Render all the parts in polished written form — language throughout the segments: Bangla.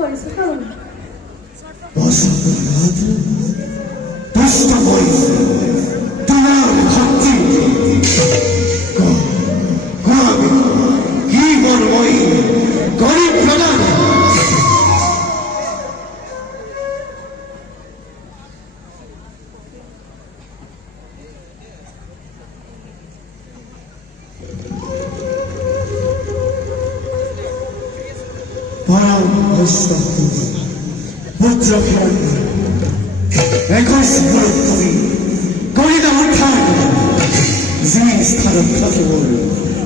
কৰিছো কাৰণ তোমার ভক্তি কি বলবই গরিব প্রধান পুত্র একশ তুমি করিদা উঠান যিনি স্থানত থাকিবর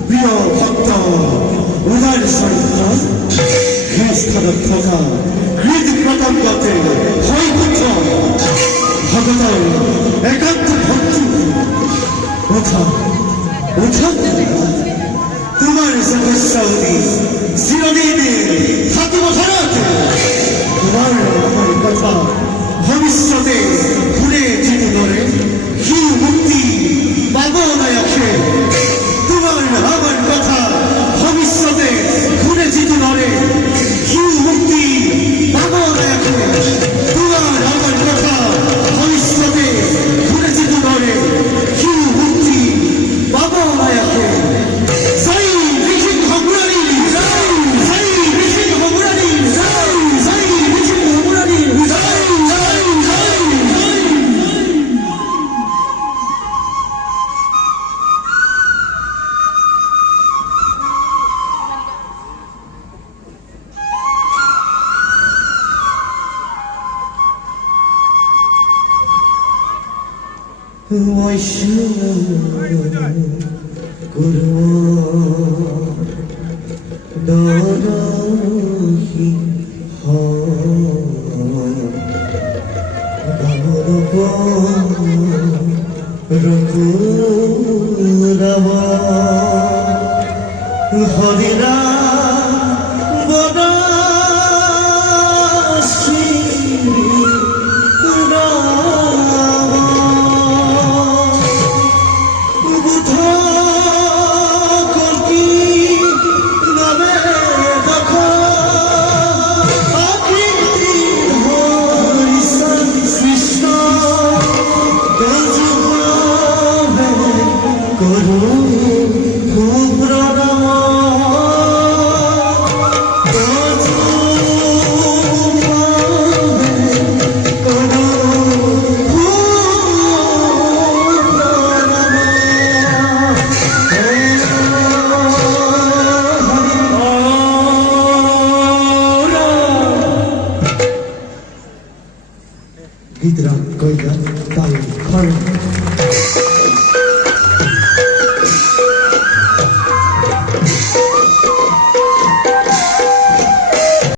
প্রিয় ভক্ত উদার সহিত সেই স্থানত থকা হৃদ প্রতঙ্গতে হয় পুত্র ভগত একান্ত ভক্তি উঠা উঠা তোমার সমস্যাবলী চিরদিনে থাকিব ভারত তোমার আমার কথা ভবিষ্যতে ঘুরে যেতে ধরে কি মুক্তি পাবো না আসে তোমার আমার কথা ভবিষ্যতে ঘুরে যেতে ধরে কি মুক্তি পাবো না আসে তোমার আমার কথা ভবিষ্যতে ঘুরে যেতে ধরে কি মুক্তি পাবো না আসে হরিরা